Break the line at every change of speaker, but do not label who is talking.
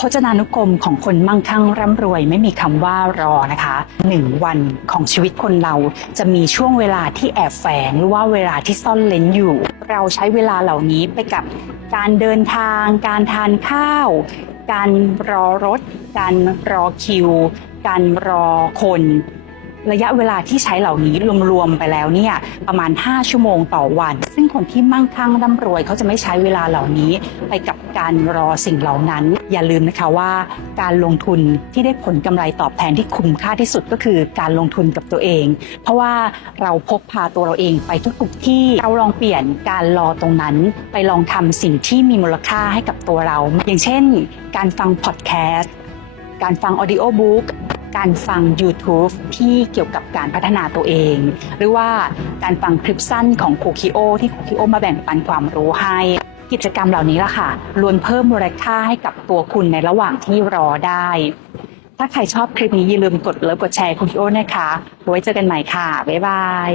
พจนานุกรมของคนมั่งคั่งร่ำรวยไม่มีคำว่ารอนะคะหนึ่งวันของชีวิตคนเราจะมีช่วงเวลาที่แอบแฝงหรือว่าเวลาที่ซ่อนเล้นอยู่ เราใช้เวลาเหล่านี้ไปกับการเดินทาง การทานข้าว การรอรถ การรอคิว การรอคน ระยะเวลาที่ใช้เหล่านี้รวมๆไปแล้วเนี่ยประมาณ 5 ชั่วโมงต่อวัน ซึ่งคนที่มั่งคั่งร่ำรวย เขาจะไม่ใช้เวลาเหล่านี้ไปกับการรอสิ่งเหล่านั้น อย่าลืมนะคะว่าการลงทุนที่ได้ผลกำไรตอบแทนที่คุ้มค่าที่สุดก็คือการลงทุนกับตัวเอง เพราะว่าเราพกพาตัวเราเองไปทุกๆที่เราลองเปลี่ยนการรอตรงนั้น ไปลองทำสิ่งที่มีมูลค่าให้กับตัวเรา อย่างเช่น การฟังพอดแคสต์การฟังออดิโอบุ๊ก การฟัง YouTube ที่เกี่ยวกับการพัฒนาตัวเอง หรือว่าการฟังคลิปสั้นของโคคิโอที่โคคิโอมาแบ่งปันความรู้ให้กิจกรรมเหล่านี้ล่ะค่ะล้วนเพิ่มมูลค่าให้กับตัวคุณในระหว่างที่รอได้ ถ้าใครชอบคลิปนี้อย่าลืมกดเลิฟกดแชร์โคคิโอนะคะ ไว้เจอกันใหม่ค่ะ บ๊ายบาย